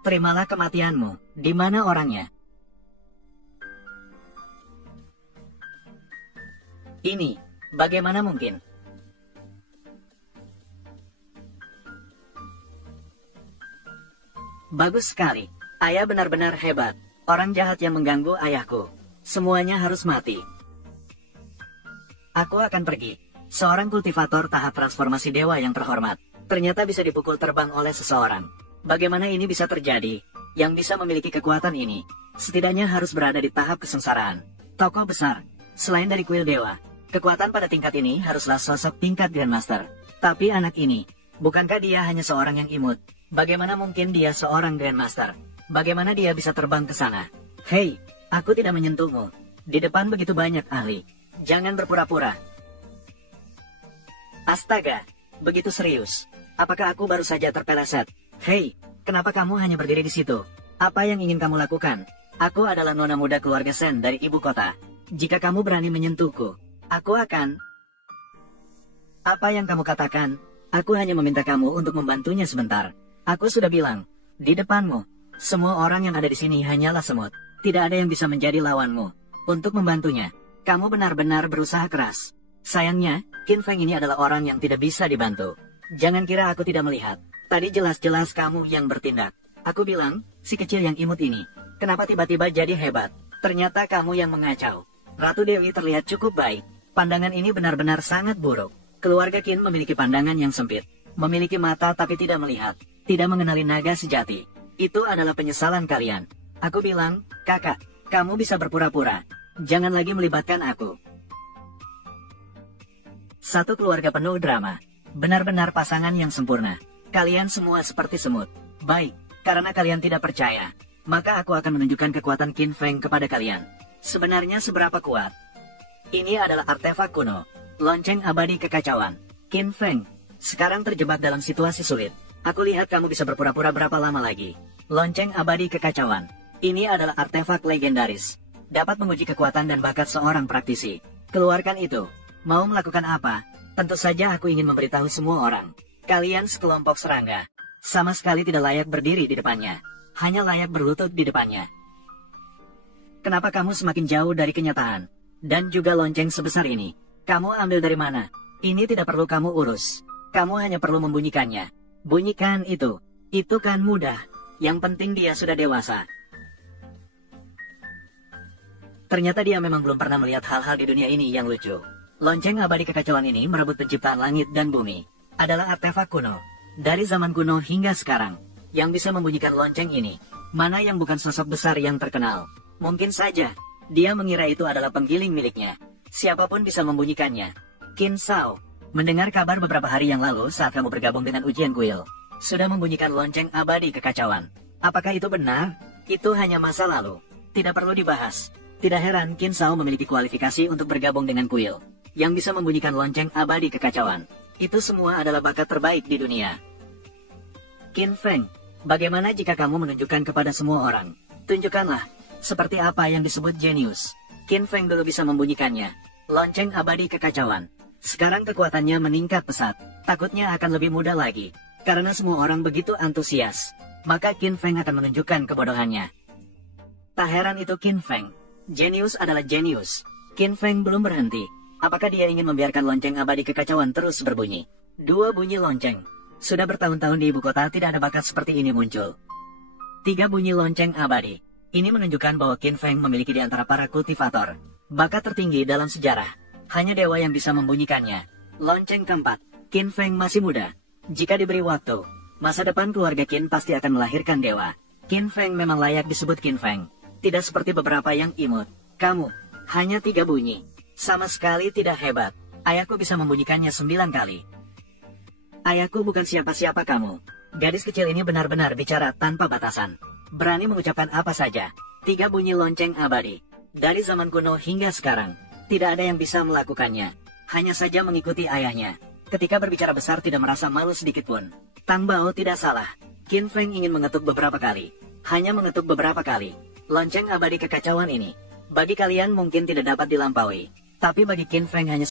Terimalah kematianmu. Di mana orangnya? Ini, bagaimana mungkin? Bagus sekali. Ayah benar-benar hebat. Orang jahat yang mengganggu ayahku. Semuanya harus mati. Aku akan pergi. Seorang kultivator tahap transformasi dewa yang terhormat. Ternyata bisa dipukul terbang oleh seseorang. Bagaimana ini bisa terjadi? Yang bisa memiliki kekuatan ini, setidaknya harus berada di tahap kesengsaraan. Tokoh besar, selain dari kuil dewa, kekuatan pada tingkat ini haruslah sosok tingkat Grandmaster. Tapi anak ini, bukankah dia hanya seorang yang imut? Bagaimana mungkin dia seorang Grandmaster? Bagaimana dia bisa terbang ke sana? Hei, aku tidak menyentuhmu. Di depan begitu banyak ahli. Jangan berpura-pura. Astaga, begitu serius. Apakah aku baru saja terpeleset? Hei, kenapa kamu hanya berdiri di situ? Apa yang ingin kamu lakukan? Aku adalah nona muda keluarga Sen dari ibu kota. Jika kamu berani menyentuhku, aku akan... Apa yang kamu katakan? Aku hanya meminta kamu untuk membantunya sebentar. Aku sudah bilang, di depanmu, semua orang yang ada di sini hanyalah semut. Tidak ada yang bisa menjadi lawanmu. Untuk membantunya, kamu benar-benar berusaha keras. Sayangnya, Qin Feng ini adalah orang yang tidak bisa dibantu. Jangan kira aku tidak melihat. Tadi jelas-jelas kamu yang bertindak. Aku bilang, si kecil yang imut ini, kenapa tiba-tiba jadi hebat? Ternyata kamu yang mengacau. Ratu Dewi terlihat cukup baik. Pandangan ini benar-benar sangat buruk. Keluarga Qin memiliki pandangan yang sempit. Memiliki mata tapi tidak melihat. Tidak mengenali naga sejati. Itu adalah penyesalan kalian. Aku bilang, kakak, kamu bisa berpura-pura. Jangan lagi melibatkan aku. Satu keluarga penuh drama. Benar-benar pasangan yang sempurna. Kalian semua seperti semut. Baik, karena kalian tidak percaya, maka aku akan menunjukkan kekuatan Qin Feng kepada kalian. Sebenarnya seberapa kuat? Ini adalah artefak kuno, lonceng abadi kekacauan. Qin Feng, sekarang terjebak dalam situasi sulit. Aku lihat kamu bisa berpura-pura berapa lama lagi. Lonceng abadi kekacauan. Ini adalah artefak legendaris. Dapat menguji kekuatan dan bakat seorang praktisi. Keluarkan itu. Mau melakukan apa? Tentu saja aku ingin memberitahu semua orang. Kalian sekelompok serangga. Sama sekali tidak layak berdiri di depannya. Hanya layak berlutut di depannya. Kenapa kamu semakin jauh dari kenyataan? Dan juga lonceng sebesar ini. Kamu ambil dari mana? Ini tidak perlu kamu urus. Kamu hanya perlu membunyikannya. Bunyikan itu. Itu kan mudah. Yang penting dia sudah dewasa. Ternyata dia memang belum pernah melihat hal-hal di dunia ini yang lucu. Lonceng abadi kekacauan ini merebut penciptaan langit dan bumi. Adalah artefak kuno. Dari zaman kuno hingga sekarang. Yang bisa membunyikan lonceng ini. Mana yang bukan sosok besar yang terkenal. Mungkin saja, dia mengira itu adalah penggiling miliknya. Siapapun bisa membunyikannya. Qin Shao, mendengar kabar beberapa hari yang lalu saat kamu bergabung dengan ujian kuil. Sudah membunyikan lonceng abadi kekacauan. Apakah itu benar? Itu hanya masa lalu. Tidak perlu dibahas. Tidak heran Qin Shao memiliki kualifikasi untuk bergabung dengan kuil. Yang bisa membunyikan lonceng abadi kekacauan. Itu semua adalah bakat terbaik di dunia. Qin Feng, bagaimana jika kamu menunjukkan kepada semua orang? Tunjukkanlah, seperti apa yang disebut jenius. Qin Feng dulu bisa membunyikannya. Lonceng abadi kekacauan. Sekarang kekuatannya meningkat pesat. Takutnya akan lebih mudah lagi. Karena semua orang begitu antusias. Maka Qin Feng akan menunjukkan kebodohannya. Tak heran itu Qin Feng. Jenius adalah jenius. Qin Feng belum berhenti. Apakah dia ingin membiarkan lonceng abadi kekacauan terus berbunyi? Dua bunyi lonceng. Sudah bertahun-tahun di ibu kota tidak ada bakat seperti ini muncul. Tiga bunyi lonceng abadi. Ini menunjukkan bahwa Qin Feng memiliki di antara para kultivator bakat tertinggi dalam sejarah. Hanya dewa yang bisa membunyikannya. Lonceng keempat. Qin Feng masih muda. Jika diberi waktu, masa depan keluarga Qin pasti akan melahirkan dewa. Qin Feng memang layak disebut Qin Feng. Tidak seperti beberapa yang imut. Kamu, hanya 3 bunyi. Sama sekali tidak hebat. Ayahku bisa membunyikannya 9 kali. Ayahku bukan siapa-siapa kamu. Gadis kecil ini benar-benar bicara tanpa batasan. Berani mengucapkan apa saja. 3 bunyi lonceng abadi. Dari zaman kuno hingga sekarang. Tidak ada yang bisa melakukannya. Hanya saja mengikuti ayahnya. Ketika berbicara besar tidak merasa malu sedikit pun. Tang Bao tidak salah. Qin Feng ingin mengetuk beberapa kali. Hanya mengetuk beberapa kali. Lonceng abadi kekacauan ini Bagi kalian mungkin tidak dapat dilampaui, tapi bagi Qin Feng hanya